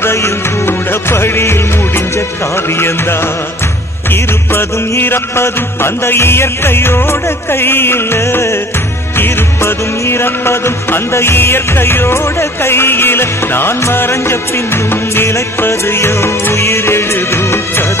கதையும் கூட பழியில் முடிஞ்ச காவியந்தான். இருப்பதும் இறப்பதும் அந்த இயற்கையோட கையில, இருப்பதும் இறப்பதும் அந்த இயற்கையோட கையில. நான் மறைஞ்ச பின்னும் நிலைப்பது என் உயிர் எழுதும் கதை.